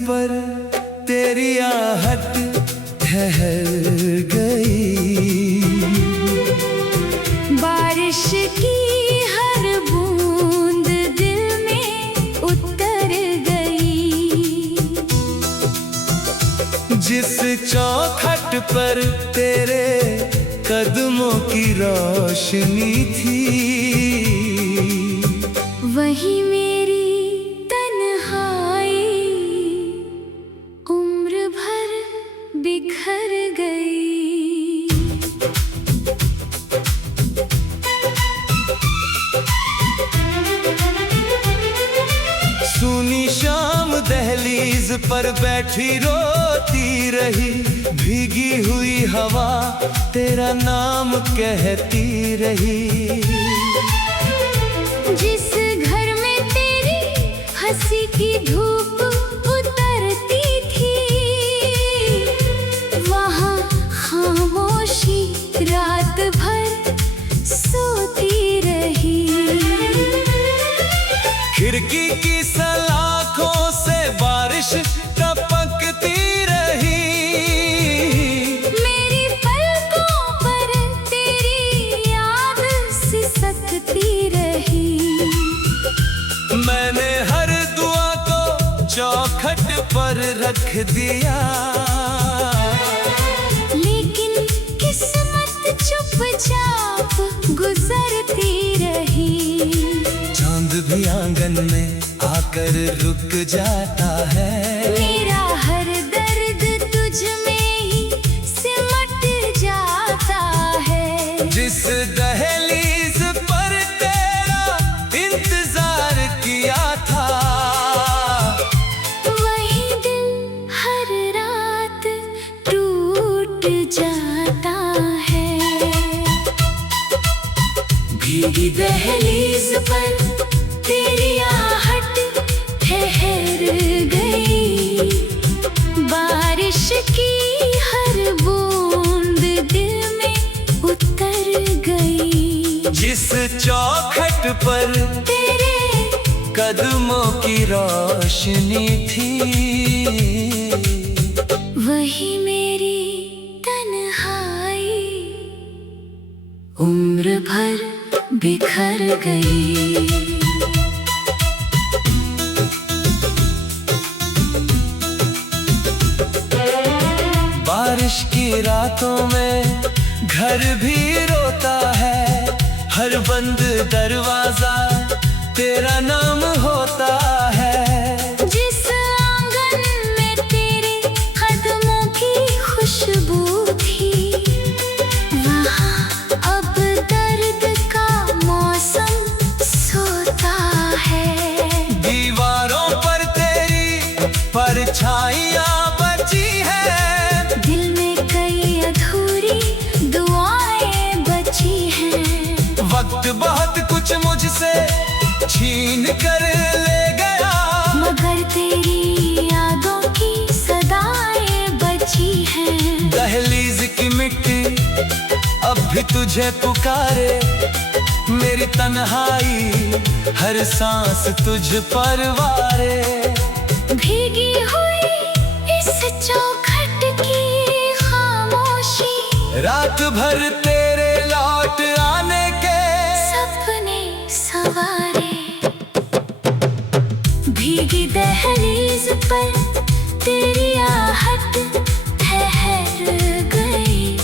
पर तेरी आहट ठहर गई। बारिश की हर बूंद दिल में उतर गई। जिस चौखट पर तेरे कदमों की रोशनी थी, वही मेरी तन्हाई उम्र भर बिखर गई। सुनी शाम दहलीज पर बैठी रोती रही, भीगी हुई हवा तेरा नाम कहती रही। जिस घर में तेरी हंसी की धूप उतरती थी, वहाँ खामोशी रात भर सोती रही। खिड़की की सलाखों से बारिश टपकती रही। मेरी पलकों पर तेरी याद सिसकती रही। मैंने हर दुआ को चौखट पर रख दिया, लेकिन किस्मत चुपचाप गुजरती रही। चांद भी आंगन में आकर रुक जाता है। मेरा हर दर्द तुझ में ही सिमट जाता है। जिस दहलीज पर तेरा इंतजार किया था, वही दिल हर रात टूट जाता है। भीगी दहलीज पर तेरी आहट ठहर गई। बारिश की हर बूंद दिल में उतर गई। जिस चौखट पर तेरे कदमों की रोशनी थी, वही मेरी तन्हाई उम्र भर बिखर गई। बारिश की रातों में घर भी रोता है, हर बंद दरवाजा तेरा नाम होता है। जिस आंगन में तेरे कदमों की खुशबू थी, वहाँ अब दर्द का मौसम सोता है। दीवारों पर तेरी परछाइयाँ बची है। दिल में कई अधूरी दुआएं बची हैं। वक्त बहुत कुछ मुझसे छीन कर ले गया, मगर तेरी यादों की सदाएं बची हैं। दहलीज की मिट्टी अब भी तुझे पुकारे। मेरी तन्हाई हर सांस तुझ पर वारे। भीगी हुई इस चौखट की खामोशी, रात भर तेरे लौट आने के सपने सवारे। भीगी दहलीज पर तेरी आहट ठहर गई।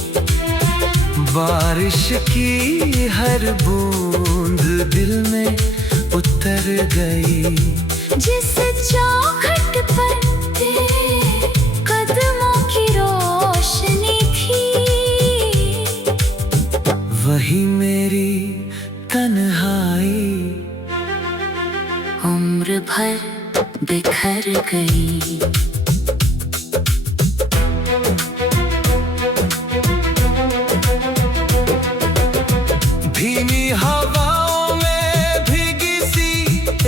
बारिश की हर बूंद दिल में उतर गई। जिस चौखट पर तेरे कदमों की रोशनी थी, वही मेरी तन्हाई उम्र भर बिखर गई। धीमी हवाओं में भीगी सी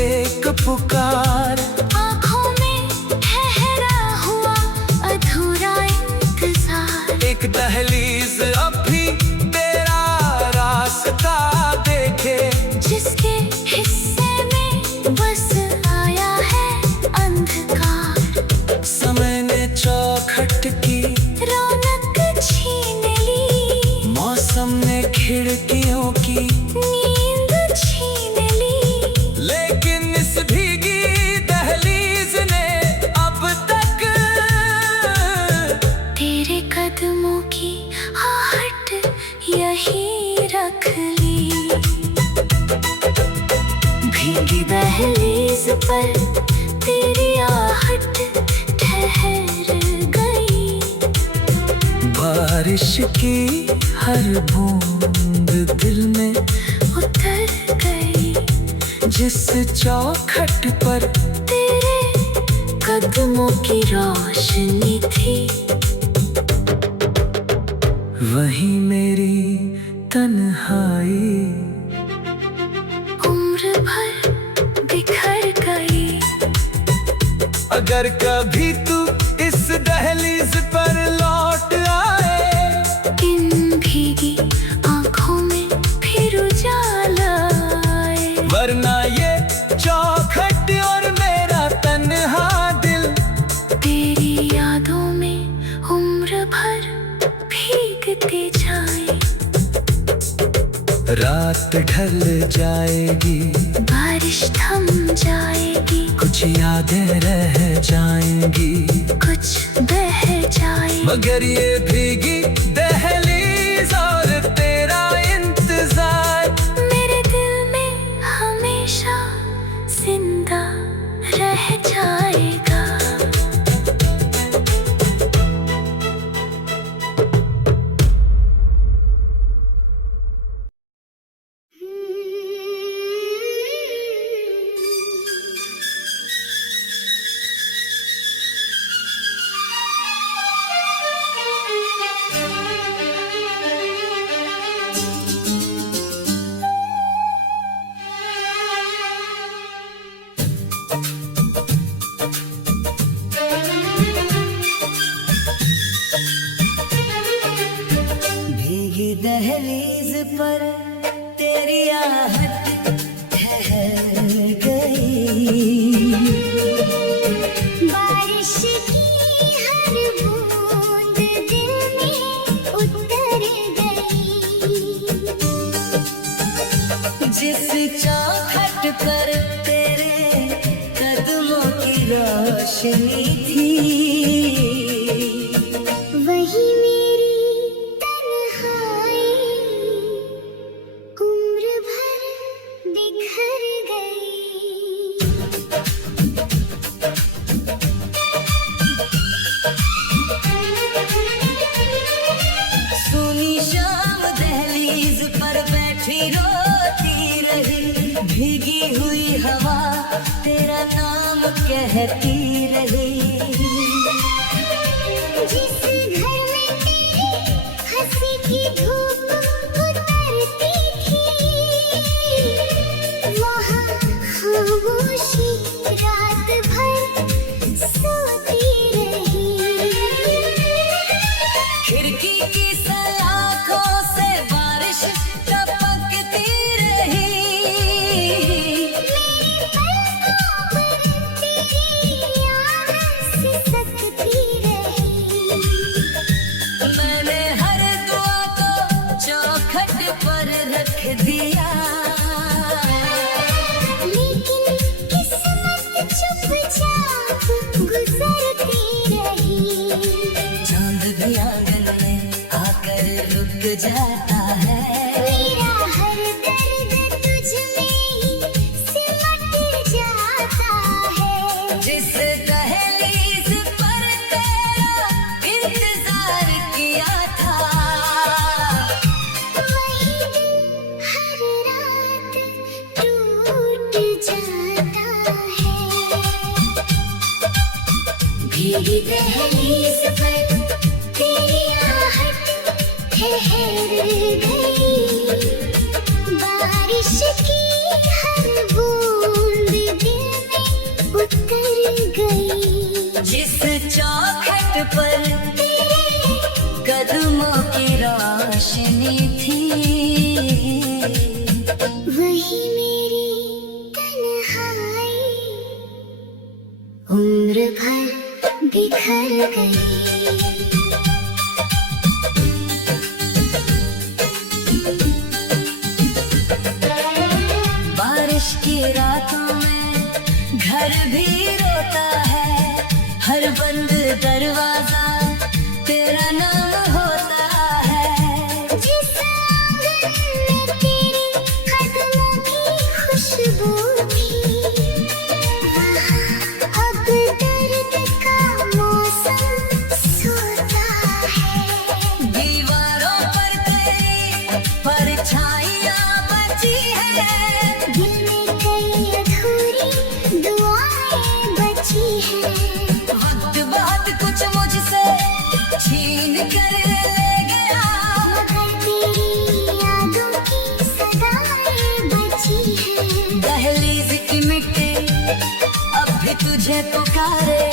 एक पुकार, आँखों में ठहरा हुआ अधूरा इंतजार। एक दहलीज अब भी तेरा रास्ता देखे। जिसके हिस्से में बस आया है अंधकार। पर तेरी आहट ठहर गई। बारिश की हर बूंद दिल में उतर गई। जिस चौखट पर तेरे कदमों की रोशनी थी, वहीं मेरी तन्हाई उम्र भर बिखर गई। अगर कभी तू इस दहलीज पर लौट आए, इन भीगी आंखों में फिर उजाला आए। वरना ये चौखट और मेरा तन्हा दिल तेरी यादों में उम्र भर भीगते जाए। रात ढल जाएगी, बारिश थम जाएगी, कुछ यादें रह जाएंगी, कुछ बह जाए। मगर ये भीगी दहलीज और तेरा इंतजार मेरे दिल में हमेशा जिंदा रह जाएगा। भीगी दहलीज पर तेरी आहट ठहर गई। बारिश की हर बूंद दिल में उतर गई। जिस चौखट पर तेरे कदमों की रोशनी थी, वही मेरी तन्हाई उम्र भर बिखर गई। सुनी शाम दहलीज पर बैठी रोती रही। भीगी हुई हवा तेरा नाम कहती रही। जिस घर में तेरी हंसी की धूप उतरती थी, वहाँ खामोशी रात भर सोती रही। खिड़की की सलाखों से बारिश टपकती रही। मेरी पलकों पर तेरी याद सिसकती रही। मैंने हर दुआ को चौखट पर रख दिया। लेकिन किस्मत चुपचाप गुजरती रही। चांद भी आंगन में आकर रुक जाता है। मेरा हर दर्द तुझ में ही सिमट जाता है। जिस दहलीज पर तेरा इंतजार किया था, वही दिल हर रात टूट जाता है। भीगी दहलीज पर तेरी आहट ठहर गई। बारिश की हर बूंद दिल में उतर गई। जिस चौखट पर तेरे कदमों की रोशनी थी, वही मेरी तन्हाई उम्र भर बिखर गई। बारिश की रातों में घर भी रोता है। हर बंद दरवाजा तेरा नाम होता है। जिस आंगन में तेरे कदमों की खुशबू थी, बहुत कुछ मुझसे छीन कर ले गया, मगर तेरी यादों की सदाएं बची है। दहलीज की मिट्टी अब भी तुझे पुकारे,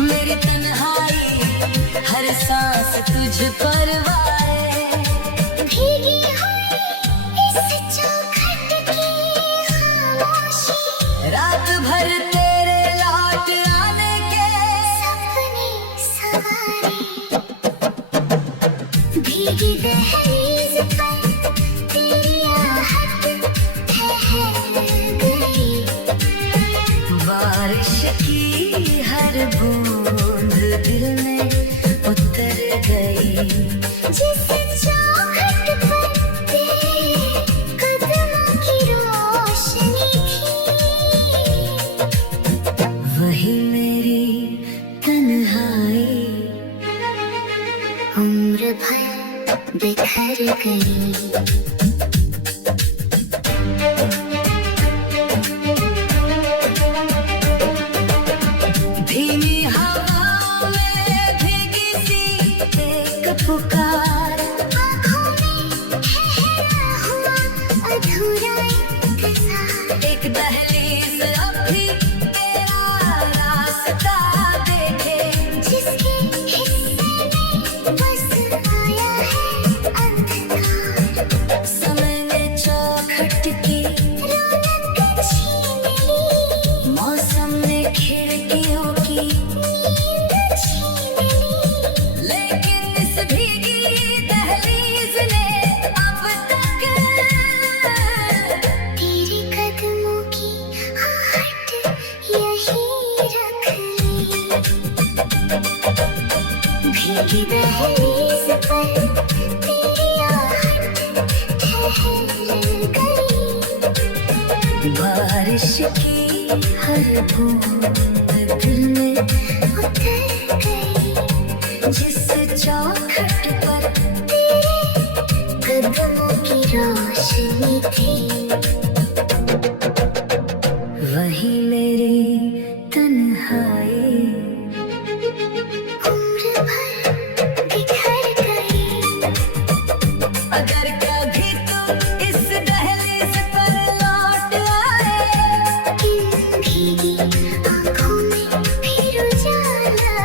मेरी तन्हाई हर सांस तुझ पर वारे। भीगी हुई इस चौखट की खामोशी, रात भर तेरे लौट आने के सपने सवारे। भीगी दहलीज पर तेरी आहट ठहर गई, बारिश की हर बूंद दिल में उतर गई। जिस चौखट पर तेरे कदमों की रोशनी थी, वही मेरी तन्हाई उम्र भर बिखर गई। धीमी हवा में भीगी सी एक पुकार, आँखों में ठहरा हुआ अधूरा इंतजार, एक दहलीज अब भी तेरा रास्ता देखे, जिसके हिस्से में बस आया है अंधकार। समय ने चौखट की रौनक छीन ली, मौसम ने खिड़कियों की, नींद छीन ली, लेकिन इस भीगी दहलीज ने अब तक तेरे कदमों की आहट यहीं रख ली। भीगी दहलीज पर तेरी आहट ठहर गई, बारिश की हर बूंद दिल में उतर गई, जिस चौखट पर तेरे कदमों की रोशनी थी, वही मेरी तन्हाई उम्र भर बिखर गई। अगर कभी तो इस दहलीज पर लौट आए, इन भीगी आँखों में फिर उजाला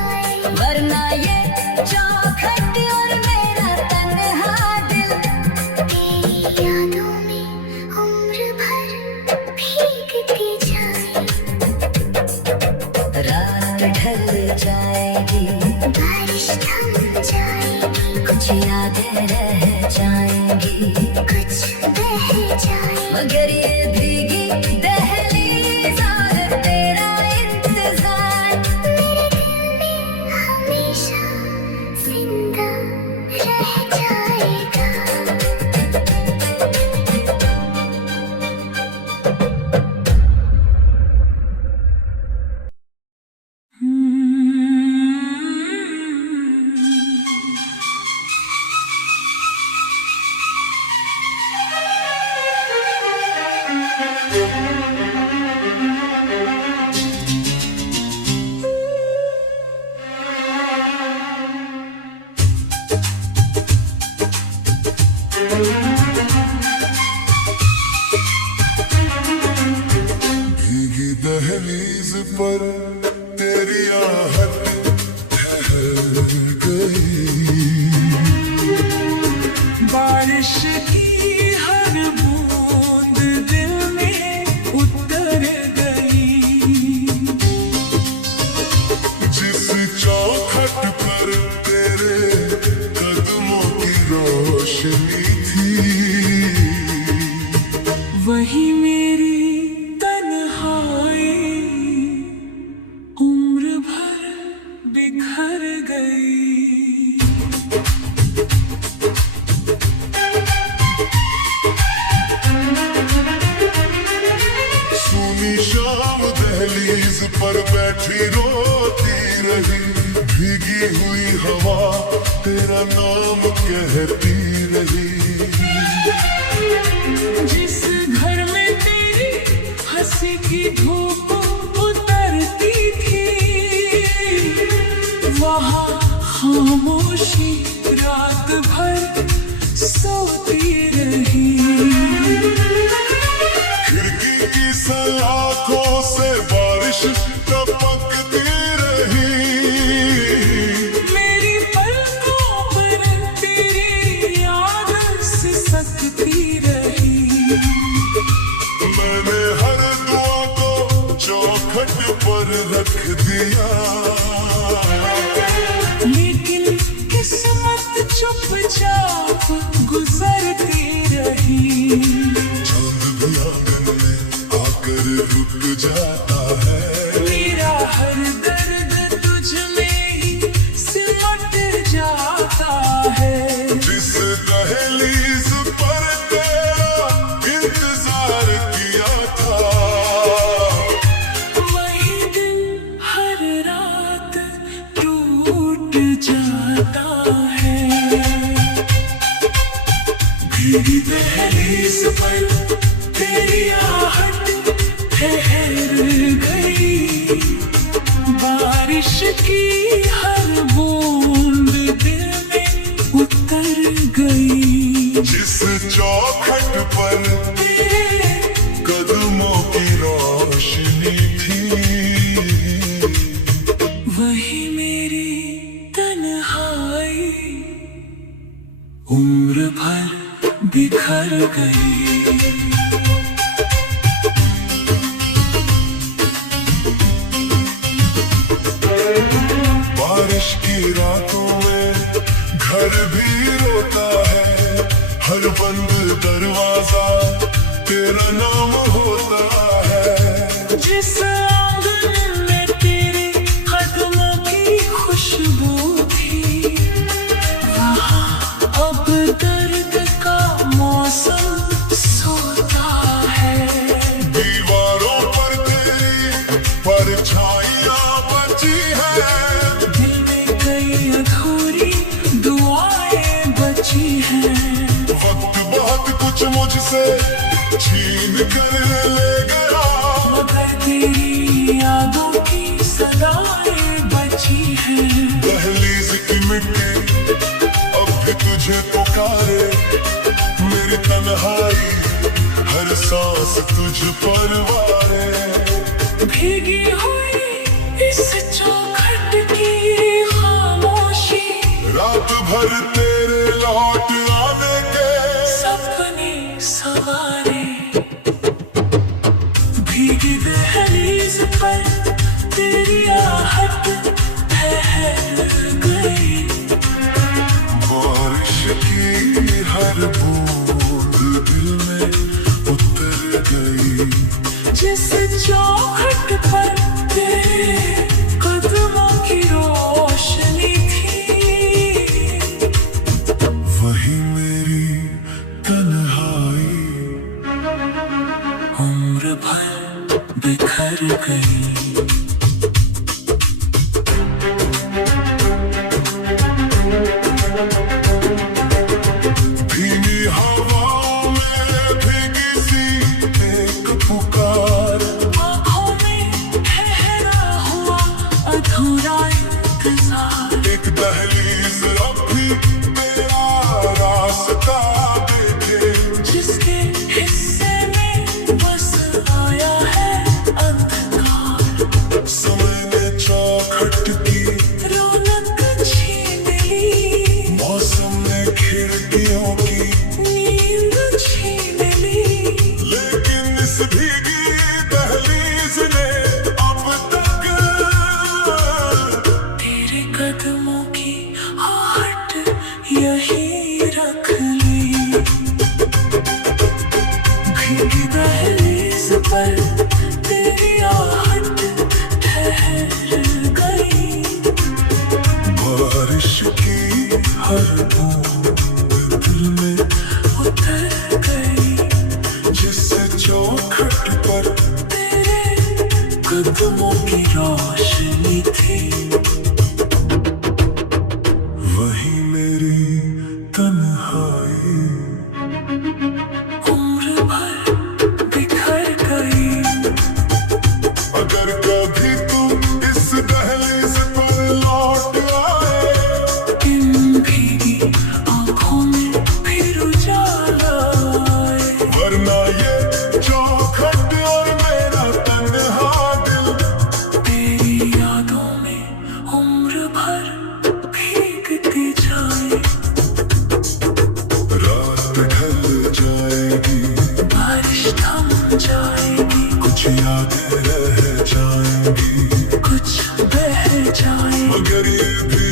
आए, वरना ये चौखट और मेरा तन्हा दिल तेरी यादों में उम्र भर भीगते जाए। रात ढल जाएगी, बारिश थम जाएगी, कुछ यादें रह जाएंगी, कुछ बह जाए, मगर ये भीगी दहलीज और तेरा इंतजार मेरे दिल में हमेशा जिंदा रह जाएगा। भीगी दहलीज पर तेरी आहट ठहर गई, बारिश की हर बूंद दिल में उतर गई, जिस चौखट पर तेरे कदमों की रोशनी थी, वही मेरी तन्हाई उम्र भर बिखर गई। सूनी शाम दहलीज पर बैठी रोती रही, भीगी हुई हवा तेरा नाम कहती रही। जिस घर में तेरी हंसी की धूप उतरती थी, वहाँ खामोशी रात भर सोती रही। खिड़की की सलाखों से बारिश टपकती रही। मेरी पलकों पर तेरी याद सिसकती रही। मैंने हर दुआ को चौखट पर रख दिया, लेकिन किस्मत चुपचाप गुजरती रही। चांद भी आंगन में आकर रुक जाता है। मेरा हर दर्द तुझ में ही सिमट जाता है। जिस दहलीज पर तेरा इंतजार किया था, वही दिन हर रात टूट जाता है। भीगी दहलीज पर तेरी आहट ठहर गई। बारिश की हर बूंद दिल में उतर गई। जिस चौखट पर तेरे कदमों की रोशनी थी, वही मेरी तन्हाई उम्र भर बिखर गई। बारिश की रातों में घर भी रोता है। हर बंद दरवाजा तेरा नाम होता है। जिस आंगन में तेरे कदमों की खुशबू थी, वहाँ अब दर्द का मौसम सोता है। दीवारों पर तेरी परछाइयाँ बची है। दिल में कई अधूरी दुआएं बची हैं। वक्त बहुत कुछ मुझसे छीन कर ले गया, मगर तेरी यादों की सदाएं बची हैं। दहलीज की मिट्टी अब भी तुझे पुकारे। मेरी तन्हाई हर सांस तुझ पर वारे। भीगी हुई इस चौखट की खामोशी, रात भर तेरे लौट आने के सपने सवारे। भीगी दहलीज पर तेरी आहट ठहर गई। बारिश की हर बूंद दिल में उतर गई। जिस चौखट पर तेरे कदमों की रोशनी थी, वही मेरी तन्हाई उम्र भर बिखर गई। भीगी हवाओं में भीगी सी एक पुकार। आँखों में ठहरा हुआ अधूरा इंतजार। एक दहलीज अब भी तेरा रास्ता देखे। जिसके हिस्से में बस आया है अंधकार। समय ने चौखट की रौनक छीन ली। मौसम ने खिड़कियों की, नींद छीन ली। लेकिन इस भीगी दहलीज ने अब तक तेरे कदमों की आहट यही रख ली। भीगी दहलीज पर तेरी आहट ठहर गई। बारिश की हर बूंद दिल में उतर गई। जिससे चौखट पर तेरे कदमों की रोशनी थी, वही मेरी तन्हाई उम्र भर बिखर गई। अगर कभी तू इस दहलीज पर लौट करीब भी